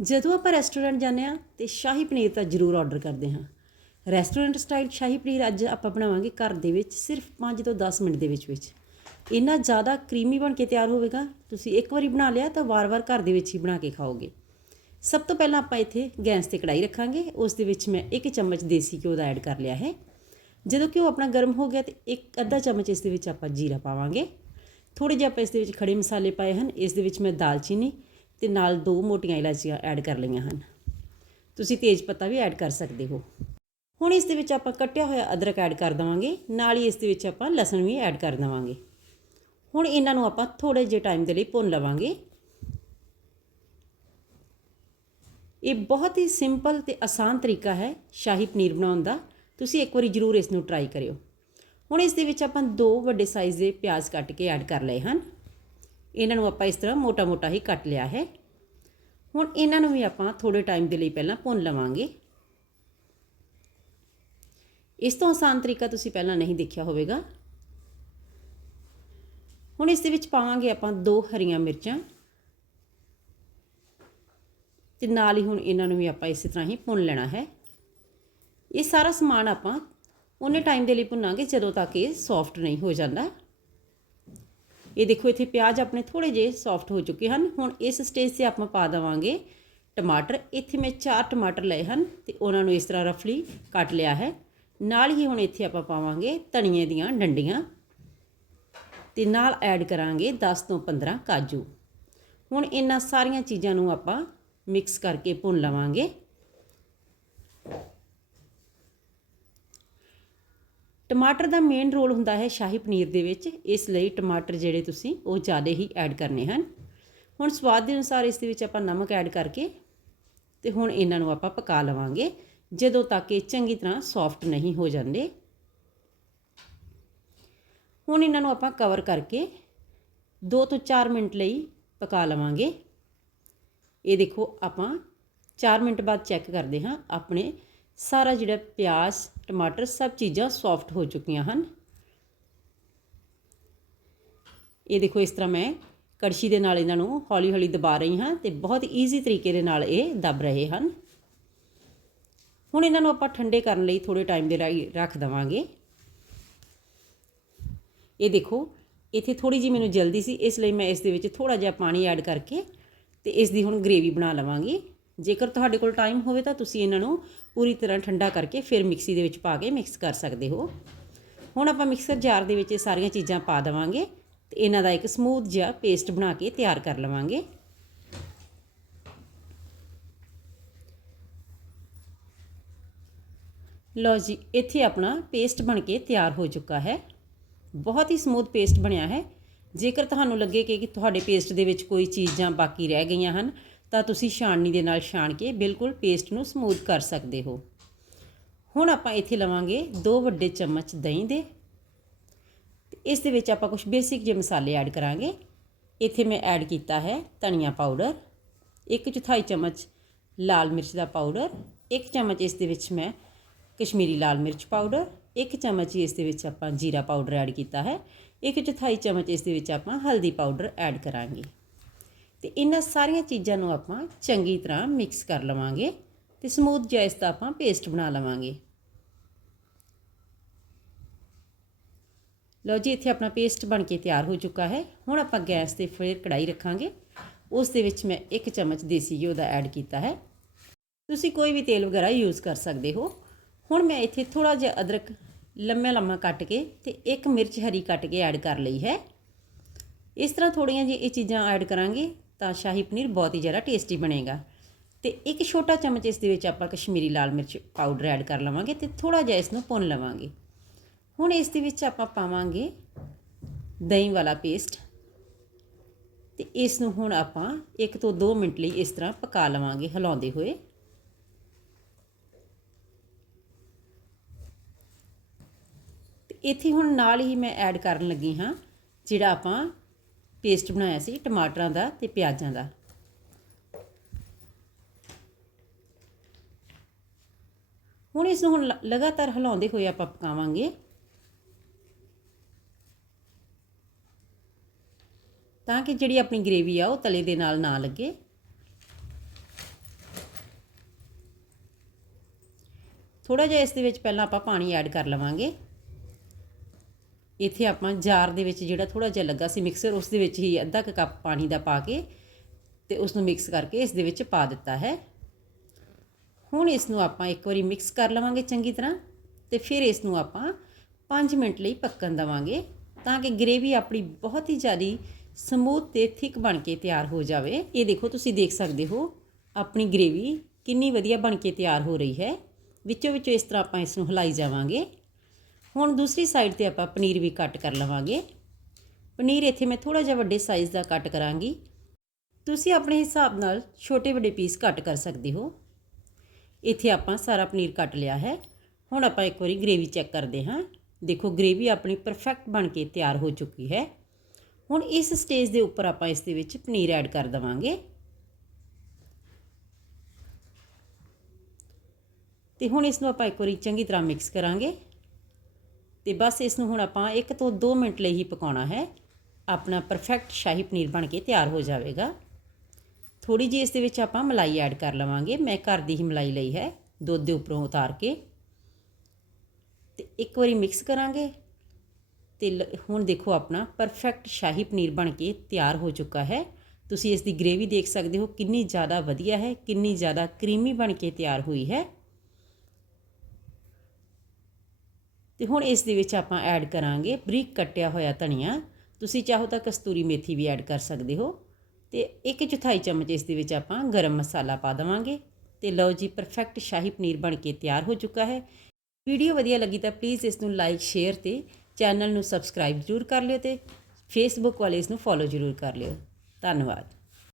ਜਦੋਂ ਆਪਾਂ ਰੈਸਟੋਰੈਂਟ ਜਾਂਦੇ ਆ ਤੇ ਸ਼ਾਹੀ ਪਨੀਰ ਤਾਂ ਜ਼ਰੂਰ ਆਰਡਰ ਕਰਦੇ ਹਾਂ। ਰੈਸਟੋਰੈਂਟ ਸਟਾਈਲ ਸ਼ਾਹੀ ਪਨੀਰ ਅੱਜ ਆਪਾਂ ਬਣਾਵਾਂਗੇ ਘਰ ਦੇ ਵਿੱਚ ਸਿਰਫ 5 ਤੋਂ 10 ਮਿੰਟ ਦੇ ਵਿੱਚ ਵਿੱਚ। ਇੰਨਾ ਜ਼ਿਆਦਾ ਕਰੀਮੀ ਬਣ ਕੇ ਤਿਆਰ ਹੋਵੇਗਾ, ਤੁਸੀਂ ਇੱਕ ਵਾਰੀ ਬਣਾ ਲਿਆ ਤਾਂ ਵਾਰ-ਵਾਰ ਘਰ ਦੇ ਵਿੱਚ ਹੀ ਬਣਾ ਕੇ ਖਾਓਗੇ। ਸਭ ਤੋਂ ਪਹਿਲਾਂ ਆਪਾਂ ਇੱਥੇ ਗੈਸ ਤੇ ਕੜਾਈ ਰੱਖਾਂਗੇ, ਉਸ ਦੇ ਵਿੱਚ ਮੈਂ 1 ਚਮਚ ਦੇਸੀ ਘਿਓ ਦਾ ਐਡ ਕਰ ਲਿਆ ਹੈ। ਜਦੋਂ ਘਿਓ ਆਪਣਾ ਗਰਮ ਹੋ ਗਿਆ ਤੇ ਇੱਕ ਅੱਧਾ ਚਮਚ ਇਸ ਦੇ ਵਿੱਚ ਆਪਾਂ ਜੀਰਾ ਪਾਵਾਂਗੇ। ਥੋੜੇ ਜਿਹਾ ਆਪਾਂ ਇਸ ਦੇ ਵਿੱਚ ਖੜੇ ਮਸਾਲੇ ਪਾਏ ਹਨ, ਇਸ ਦੇ ਵਿੱਚ ਮੈਂ ਦਾਲਚੀਨੀ ਤੇ ਨਾਲ ਦੋ ਮੋਟੀਆਂ ਇਲਾਚੀਆਂ ਐਡ ਕਰ ਲਈਆਂ ਹਨ। ਤੁਸੀਂ ਤੇਜ਼ ਪੱਤਾ ਵੀ ਐਡ ਕਰ ਸਕਦੇ ਹੋ। ਹੁਣ ਇਸ ਦੇ ਵਿੱਚ ਆਪਾਂ ਕੱਟਿਆ ਹੋਇਆ ਅਦਰਕ ਐਡ ਕਰ ਦਵਾਂਗੇ, ਨਾਲ ਹੀ ਇਸ ਦੇ ਵਿੱਚ ਆਪਾਂ ਲਸਣ ਵੀ ਐਡ ਕਰ ਦਵਾਂਗੇ। ਹੁਣ ਇਹਨਾਂ ਨੂੰ ਆਪਾਂ ਥੋੜੇ ਜਿਹੇ ਟਾਈਮ ਦੇ ਲਈ ਭੁੰਨ ਲਵਾਂਗੇ। ਇਹ ਬਹੁਤ ਹੀ ਸਿੰਪਲ ਤੇ ਆਸਾਨ ਤਰੀਕਾ ਹੈ ਸ਼ਾਹੀ ਪਨੀਰ ਬਣਾਉਣ ਦਾ। ਤੁਸੀਂ ਇੱਕ ਵਾਰੀ ਜ਼ਰੂਰ ਇਸ ਨੂੰ ਟਰਾਈ ਕਰਿਓ। ਹੁਣ ਇਸ ਦੇ ਵਿੱਚ ਆਪਾਂ ਦੋ ਵੱਡੇ ਸਾਈਜ਼ ਦੇ ਪਿਆਜ਼ ਕੱਟ ਕੇ ਐਡ ਕਰ ਲਏ ਹਨ। ਇਹਨਾਂ ਨੂੰ ਆਪਾਂ ਇਸ ਤਰ੍ਹਾਂ ਮੋਟਾ-ਮੋਟਾ ਹੀ ਕੱਟ ਲਿਆ ਹੈ। ਹੁਣ ਇਹਨਾਂ ਨੂੰ ਵੀ ਆਪਾਂ ਥੋੜੇ ਟਾਈਮ ਦੇ ਲਈ ਪਹਿਲਾਂ ਭੁੰਨ ਲਵਾਂਗੇ। ਇਸ ਤੋਂ ਆਸਾਨ ਤਰੀਕਾ ਤੁਸੀਂ ਪਹਿਲਾਂ ਨਹੀਂ ਦੇਖਿਆ ਹੋਵੇਗਾ। ਹੁਣ ਇਸ ਦੇ ਵਿੱਚ ਪਾਵਾਂਗੇ ਆਪਾਂ ਦੋ ਹਰੀਆਂ ਮਿਰਚਾਂ। ਤੇ ਨਾਲ ਹੀ ਹੁਣ ਇਹਨਾਂ ਨੂੰ ਵੀ ਆਪਾਂ ਇਸੇ ਤਰ੍ਹਾਂ ਹੀ ਭੁੰਨ ਲੈਣਾ ਹੈ। ਇਹ ਸਾਰਾ ਸਮਾਨ ਆਪਾਂ ਉਹਨੇ ਟਾਈਮ ਦੇ ਲਈ ਭੁੰਨਾਂਗੇ ਜਦੋਂ ਤੱਕ ਇਹ ਸੌਫਟ ਨਹੀਂ ਹੋ ਜਾਂਦਾ। ਇਹ ਦੇਖੋ, ਇੱਥੇ ਪਿਆਜ਼ ਆਪਣੇ ਥੋੜੇ ਜਿਹੇ ਸੌਫਟ ਹੋ ਚੁੱਕੇ ਹਨ। ਹੁਣ ਇਸ ਸਟੇਜ 'ਤੇ ਆਪਾਂ ਪਾ ਦੇਵਾਂਗੇ ਟਮਾਟਰ। ਇੱਥੇ ਮੈਂ ਚਾਰ ਟਮਾਟਰ ਲਏ ਹਨ ਤੇ ਉਹਨਾਂ ਨੂੰ ਇਸ ਤਰ੍ਹਾਂ ਰਫਲੀ ਕੱਟ ਲਿਆ ਹੈ। ਨਾਲ ਹੀ ਹੁਣ ਇੱਥੇ ਆਪਾਂ ਪਾਵਾਂਗੇ ਧਨੀਏ ਦੀਆਂ ਡੰਡੀਆਂ ਤੇ ਨਾਲ ਐਡ ਕਰਾਂਗੇ 10 ਤੋਂ 15 ਕਾਜੂ। ਹੁਣ ਇਹਨਾਂ ਸਾਰੀਆਂ ਚੀਜ਼ਾਂ ਨੂੰ ਆਪਾਂ ਮਿਕਸ ਕਰਕੇ ਭੁੰਨ ਲਵਾਂਗੇ। ਟਮਾਟਰ ਦਾ ਮੇਨ ਰੋਲ ਹੁੰਦਾ ਹੈ ਸ਼ਾਹੀ ਪਨੀਰ ਦੇ ਵਿੱਚ। ਇਸ ਲਈ ਟਮਾਟਰ ਜਿਹੜੇ ਤੁਸੀਂ ਉਹ ਜ਼ਿਆਦਾ ਹੀ ਐਡ ਕਰਨੇ ਹਨ। ਹੁਣ ਸਵਾਦ ਦੇ ਅਨੁਸਾਰ ਇਸ ਦੇ ਵਿੱਚ ਆਪਾਂ ਨਮਕ ਐਡ ਕਰਕੇ ਤੇ ਹੁਣ ਇਹਨਾਂ ਨੂੰ ਆਪਾਂ ਪਕਾ ਲਵਾਂਗੇ। ਜਦੋਂ ਤੱਕ ਇਹ ਚੰਗੀ ਤਰ੍ਹਾਂ ਸੌਫਟ ਨਹੀਂ ਹੋ ਜਾਂਦੇ। ਹੁਣ ਇਹਨਾਂ ਨੂੰ ਆਪਾਂ ਕਵਰ ਕਰਕੇ 2 ਤੋਂ 4 ਮਿੰਟ ਲਈ ਪਕਾ ਲਵਾਂਗੇ। ਇਹ ਦੇਖੋ ਆਪਾਂ 4 ਮਿੰਟ ਬਾਅਦ ਚੈੱਕ ਕਰਦੇ ਹਾਂ ਆਪਣੇ ਸਾਰਾ ਜਿਹੜਾ ਪਿਆਜ਼, ਟਮਾਟਰ ਸਭ ਚੀਜ਼ਾਂ ਸੌਫਟ ਹੋ ਚੁੱਕੀਆਂ ਹਨ। ਇਹ ਦੇਖੋ ਇਸ ਤਰ੍ਹਾਂ ਮੈਂ ਕੜਛੀ ਦੇ ਨਾਲ ਇਹਨਾਂ ਨੂੰ ਹੌਲੀ ਹੌਲੀ ਦਬਾ ਰਹੀ ਹਾਂ ਤੇ ਬਹੁਤ ਈਜ਼ੀ ਤਰੀਕੇ ਦੇ ਨਾਲ ਇਹ ਦਬ ਰਹੇ ਹਨ। ਹੁਣ ਇਹਨਾਂ ਨੂੰ ਆਪਾਂ ਠੰਡੇ ਕਰਨ ਲਈ ਥੋੜੇ ਟਾਈਮ ਦੇ ਲਈ ਰੱਖ ਦਵਾਂਗੇ। ਇਹ ਦੇਖੋ, ਇੱਥੇ ਥੋੜੀ ਜੀ ਮੈਨੂੰ ਜਲਦੀ ਸੀ, ਇਸ ਲਈ ਮੈਂ ਇਸ ਦੇ ਵਿੱਚ ਥੋੜਾ ਜਿਹਾ ਪਾਣੀ ਐਡ ਕਰਕੇ ਤੇ ਇਸ ਦੀ ਹੁਣ ਗ੍ਰੇਵੀ ਬਣਾ ਲਵਾਂਗੀ। ਜੇਕਰ ਤੁਹਾਡੇ ਕੋਲ ਟਾਈਮ ਹੋਵੇ ਤਾਂ ਤੁਸੀਂ ਇਹਨਾਂ ਨੂੰ ਪੂਰੀ ਤਰ੍ਹਾਂ ਠੰਡਾ ਕਰਕੇ ਫਿਰ ਮਿਕਸੀ ਦੇ ਵਿੱਚ ਪਾ ਕੇ ਮਿਕਸ ਕਰ ਸਕਦੇ ਹੋ। ਹੁਣ ਆਪਾਂ ਮਿਕਸਰ ਜਾਰ ਦੇ ਵਿੱਚ ਇਹ ਸਾਰੀਆਂ ਚੀਜ਼ਾਂ ਪਾ ਦੇਵਾਂਗੇ ਤੇ ਇਹਨਾਂ ਦਾ ਇੱਕ ਸਮੂਥ ਜਿਹਾ ਪੇਸਟ ਬਣਾ ਕੇ ਤਿਆਰ ਕਰ ਲਵਾਂਗੇ। ਲਓ ਜੀ, ਇੱਥੇ ਆਪਣਾ ਪੇਸਟ ਬਣ ਕੇ ਤਿਆਰ ਹੋ ਚੁੱਕਾ ਹੈ। ਬਹੁਤ ਹੀ ਸਮੂਥ ਪੇਸਟ ਬਣਿਆ ਹੈ। ਜੇਕਰ ਤੁਹਾਨੂੰ ਲੱਗੇ ਕਿ ਤੁਹਾਡੇ ਪੇਸਟ ਦੇ ਵਿੱਚ ਕੋਈ ਚੀਜ਼ਾਂ ਬਾਕੀ ਰਹਿ ਗਈਆਂ ਹਨ ਤਾਂ ਤੁਸੀਂ ਛਾਣਨੀ ਦੇ ਨਾਲ ਛਾਣ ਕੇ ਬਿਲਕੁਲ ਪੇਸਟ ਨੂੰ ਸਮੂਥ ਕਰ ਸਕਦੇ ਹੋ। ਹੁਣ ਆਪਾਂ ਇੱਥੇ ਲਵਾਂਗੇ ਦੋ ਵੱਡੇ ਚਮਚ ਦਹੀਂ ਦੇ। ਇਸ ਦੇ ਵਿੱਚ ਆਪਾਂ ਕੁਝ ਬੇਸਿਕ ਜਿਹੇ ਮਸਾਲੇ ਐਡ ਕਰਾਂਗੇ। ਇੱਥੇ ਮੈਂ ਐਡ ਕੀਤਾ ਹੈ ਧਨੀਆ ਪਾਊਡਰ, ਇੱਕ ਚੌਥਾਈ ਚਮਚ ਲਾਲ ਮਿਰਚ ਦਾ ਪਾਊਡਰ, ਇੱਕ ਚਮਚ ਇਸ ਦੇ ਵਿੱਚ ਮੈਂ ਕਸ਼ਮੀਰੀ ਲਾਲ ਮਿਰਚ ਪਾਊਡਰ, ਇੱਕ ਚਮਚ ਇਸ ਦੇ ਵਿੱਚ ਆਪਾਂ ਜੀਰਾ ਪਾਊਡਰ ਐਡ ਕੀਤਾ ਹੈ, ਇੱਕ ਚੌਥਾਈ ਚਮਚ ਇਸ ਦੇ ਵਿੱਚ ਆਪਾਂ ਹਲਦੀ ਪਾਊਡਰ ਐਡ ਕਰਾਂਗੇ। ਤੇ ਇਹਨਾਂ ਸਾਰੀਆਂ ਚੀਜ਼ਾਂ ਨੂੰ ਆਪਾਂ ਚੰਗੀ ਤਰ੍ਹਾਂ ਮਿਕਸ ਕਰ ਲਵਾਂਗੇ ਤੇ ਸਮੂਥ ਜਿਹਾ ਇਸ ਦਾ ਆਪਾਂ ਪੇਸਟ ਬਣਾ ਲਵਾਂਗੇ। ਲਓ ਜੀ, ਇੱਥੇ ਆਪਣਾ ਪੇਸਟ ਬਣ ਕੇ ਤਿਆਰ ਹੋ ਚੁੱਕਾ ਹੈ। ਹੁਣ ਆਪਾਂ ਗੈਸ ਤੇ ਫਿਰ ਕੜਾਈ ਰੱਖਾਂਗੇ। ਉਸ ਦੇ ਵਿੱਚ ਮੈਂ ਇੱਕ ਚਮਚ ਦੇਸੀ ਘਿਓ ਦਾ ਐਡ ਕੀਤਾ ਹੈ। ਤੁਸੀਂ ਕੋਈ ਵੀ ਤੇਲ ਵਗੈਰਾ ਯੂਜ਼ ਕਰ ਸਕਦੇ ਹੋ। ਹੁਣ ਮੈਂ ਇੱਥੇ ਥੋੜਾ ਜਿਹਾ ਅਦਰਕ ਲੰਮਾ ਲੰਮਾ ਕੱਟ ਕੇ ਤੇ ਇੱਕ ਮਿਰਚ ਹਰੀ ਕੱਟ ਕੇ ਐਡ ਕਰ ਲਈ ਹੈ। ਇਸ ਤਰ੍ਹਾਂ ਥੋੜੀਆਂ ਜਿਹੀ ਇਹ ਚੀਜ਼ਾਂ ਐਡ ਕਰਾਂਗੇ ਤਾਂ ਸ਼ਾਹੀ ਪਨੀਰ ਬਹੁਤ ਹੀ ਜ਼ਿਆਦਾ ਟੇਸਟੀ ਬਣੇਗਾ। ਤੇ ਇੱਕ ਛੋਟਾ ਚਮਚ ਇਸ ਦੇ ਵਿੱਚ ਆਪਾਂ ਕਸ਼ਮੀਰੀ ਲਾਲ ਮਿਰਚ ਪਾਊਡਰ ਐਡ ਕਰ ਲਵਾਂਗੇ ਤੇ ਥੋੜਾ ਜਿਹਾ ਇਸ ਨੂੰ ਭੁੰਨ ਲਵਾਂਗੇ। ਹੁਣ ਇਸ ਦੇ ਵਿੱਚ ਆਪਾਂ ਪਾਵਾਂਗੇ ਦਹੀਂ ਵਾਲਾ ਪੇਸਟ ਤੇ ਇਸ ਨੂੰ ਹੁਣ ਆਪਾਂ 1 ਤੋਂ 2 ਮਿੰਟ ਲਈ ਇਸ ਤਰ੍ਹਾਂ ਪਕਾ ਲਵਾਂਗੇ ਹਿਲਾਉਂਦੇ ਹੋਏ। ਤੇ ਇੱਥੇ ਹੁਣ ਨਾਲ ਹੀ ਮੈਂ ਐਡ ਕਰਨ ਲੱਗੀ ਹਾਂ ਜਿਹੜਾ ਆਪਾਂ ਪੇਸਟ ਬਣਾਇਆ ਸੀ ਟਮਾਟਰਾਂ ਦਾ ਤੇ ਪਿਆਜ਼ਾਂ ਦਾ। ਹੁਣ ਇਸ ਨੂੰ ਹੁਣ ਲਗਾਤਾਰ ਹਿਲਾਉਂਦੇ ਹੋਏ ਆਪਾਂ ਪਕਾਵਾਂਗੇ। ਤਾਂ ਕਿ ਜਿਹੜੀ ਆਪਣੀ ਗ੍ਰੇਵੀ ਆ ਉਹ ਤਲੇ ਦੇ ਨਾਲ ਨਾ ਲੱਗੇ। ਥੋੜਾ ਜਿਹਾ ਇਸ ਦੇ ਵਿੱਚ ਪਹਿਲਾਂ ਆਪਾਂ ਪਾਣੀ ਐਡ ਕਰ ਲਵਾਂਗੇ। ਇੱਥੇ ਆਪਾਂ ਜਾਰ ਦੇ ਵਿੱਚ ਜਿਹੜਾ ਥੋੜਾ ਜਿਹਾ ਲੱਗਾ ਸੀ ਮਿਕਸਰ ਉਸ ਦੇ ਵਿੱਚ ਹੀ ਅੱਧਾ ਕੁ ਕੱਪ ਪਾਣੀ ਦਾ ਪਾ ਕੇ ਤੇ ਉਸ ਨੂੰ ਮਿਕਸ ਕਰਕੇ ਇਸ ਦੇ ਵਿੱਚ ਪਾ ਦਿੱਤਾ ਹੈ। ਹੁਣ ਇਸ ਨੂੰ ਆਪਾਂ ਇੱਕ ਵਾਰੀ ਮਿਕਸ ਕਰ ਲਵਾਂਗੇ ਚੰਗੀ ਤਰ੍ਹਾਂ ਤੇ ਫਿਰ ਇਸ ਨੂੰ ਆਪਾਂ 5 ਮਿੰਟ ਲਈ ਪੱਕਣ ਦਵਾਂਗੇ ਤਾਂ ਕਿ ਗ੍ਰੇਵੀ ਆਪਣੀ ਬਹੁਤ ਹੀ ਜ਼ਿਆਦੀ ਸਮੂਥ ਤੇ ਥਿਕ ਬਣ ਕੇ ਤਿਆਰ ਹੋ ਜਾਵੇ। ਇਹ ਦੇਖੋ ਤੁਸੀਂ ਦੇਖ ਸਕਦੇ ਹੋ ਆਪਣੀ ਗ੍ਰੇਵੀ ਕਿੰਨੀ ਵਧੀਆ ਬਣ ਕੇ ਤਿਆਰ ਹੋ ਰਹੀ ਹੈ। ਵਿੱਚੋਂ ਵਿੱਚੋਂ ਇਸ ਤਰ੍ਹਾਂ ਆਪਾਂ ਇਸ ਨੂੰ ਹਿਲਾਈ ਜਾਵਾਂਗੇ। ਹੁਣ ਦੂਸਰੀ ਸਾਈਡ ਤੇ ਆਪਾਂ ਪਨੀਰ ਵੀ ਕੱਟ ਕਰ ਲਵਾਂਗੇ। ਪਨੀਰ ਇੱਥੇ ਮੈਂ ਥੋੜਾ ਜਿਹਾ ਵੱਡੇ ਸਾਈਜ਼ ਦਾ ਕੱਟ ਕਰਾਂਗੀ। ਤੁਸੀਂ ਆਪਣੇ ਹਿਸਾਬ ਨਾਲ ਛੋਟੇ ਵੱਡੇ ਪੀਸ ਕੱਟ ਕਰ ਸਕਦੇ ਹੋ। ਇੱਥੇ ਆਪਾਂ ਸਾਰਾ ਪਨੀਰ ਕੱਟ ਲਿਆ ਹੈ। ਹੁਣ ਆਪਾਂ ਇੱਕ ਵਾਰੀ ਗ੍ਰੇਵੀ ਚੈੱਕ ਕਰਦੇ ਹਾਂ। ਦੇਖੋ ਗ੍ਰੇਵੀ ਆਪਣੀ ਪਰਫੈਕਟ ਬਣ ਕੇ ਤਿਆਰ ਹੋ ਚੁੱਕੀ ਹੈ। ਹੁਣ ਇਸ ਸਟੇਜ ਦੇ ਉੱਪਰ ਆਪਾਂ ਇਸ ਦੇ ਵਿੱਚ ਪਨੀਰ ਐਡ ਕਰ ਦਵਾਂਗੇ। ਤੇ ਹੁਣ ਇਸ ਨੂੰ ਆਪਾਂ ਇੱਕ ਵਾਰੀ ਚੰਗੀ ਤਰ੍ਹਾਂ ਮਿਕਸ ਕਰਾਂਗੇ। ਤੇ ਬਸ ਇਸ ਨੂੰ ਹੁਣ ਆਪਾਂ 1 ਤੋਂ 2 ਮਿੰਟ ਲਈ ਹੀ ਪਕਾਉਣਾ ਹੈ। ਆਪਣਾ ਪਰਫੈਕਟ ਸ਼ਾਹੀ ਪਨੀਰ ਬਣ ਕੇ ਤਿਆਰ ਹੋ ਜਾਵੇਗਾ। ਥੋੜੀ ਜਿਹੀ ਇਸ ਦੇ ਵਿੱਚ ਆਪਾਂ ਮਲਾਈ ਐਡ ਕਰ ਲਵਾਂਗੇ। ਮੈਂ ਘਰ ਦੀ ਹੀ ਮਲਾਈ ਲਈ ਹੈ, ਦੁੱਧ ਦੇ ਉੱਪਰੋਂ ਉਤਾਰ ਕੇ। ਤੇ ਇੱਕ ਵਾਰੀ ਮਿਕਸ ਕਰਾਂਗੇ। ਤੇ ਲ- ਹੁਣ ਦੇਖੋ ਆਪਣਾ ਪਰਫੈਕਟ ਸ਼ਾਹੀ ਪਨੀਰ ਬਣ ਕੇ ਤਿਆਰ ਹੋ ਚੁੱਕਾ ਹੈ। ਤੁਸੀਂ ਇਸ ਦੀ ਗ੍ਰੇਵੀ ਦੇਖ ਸਕਦੇ ਹੋ, ਕਿੰਨੀ ਜ਼ਿਆਦਾ ਵਧੀਆ ਹੈ, ਕਿੰਨੀ ਜ਼ਿਆਦਾ ਕਰੀਮੀ ਬਣ ਕੇ ਤਿਆਰ ਹੋਈ ਹੈ। ਤੇ ਹੁਣ ਇਸ ਦੇ ਵਿੱਚ ਆਪਾਂ ਐਡ ਕਰਾਂਗੇ ਬਰੀਕ ਕੱਟਿਆ ਹੋਇਆ ਧਨੀਆ। ਤੁਸੀਂ ਚਾਹੋ ਤਾਂ ਕਸਤੂਰੀ ਮੇਥੀ ਵੀ ਐਡ ਕਰ ਸਕਦੇ ਹੋ। ਤੇ ਇੱਕ ਚੌਥਾਈ ਚਮਚ ਇਸ ਦੇ ਵਿੱਚ ਆਪਾਂ ਗਰਮ ਮਸਾਲਾ ਪਾ ਦੇਵਾਂਗੇ। ਤੇ ਲਓ ਜੀ ਪਰਫੈਕਟ ਸ਼ਾਹੀ ਪਨੀਰ ਬਣ ਕੇ ਤਿਆਰ ਹੋ ਚੁੱਕਾ ਹੈ। ਵੀਡੀਓ ਵਧੀਆ ਲੱਗੀ ਤਾਂ ਪਲੀਜ਼ ਇਸ ਨੂੰ ਲਾਈਕ ਸ਼ੇਅਰ ਤੇ ਚੈਨਲ ਨੂੰ ਸਬਸਕ੍ਰਾਈਬ ਜ਼ਰੂਰ ਕਰ ਲਿਓ ਤੇ ਫੇਸਬੁੱਕ ਵਾਲੇ ਇਸ ਨੂੰ ਫੋਲੋ ਜ਼ਰੂਰ ਕਰ ਲਿਓ। ਧੰਨਵਾਦ।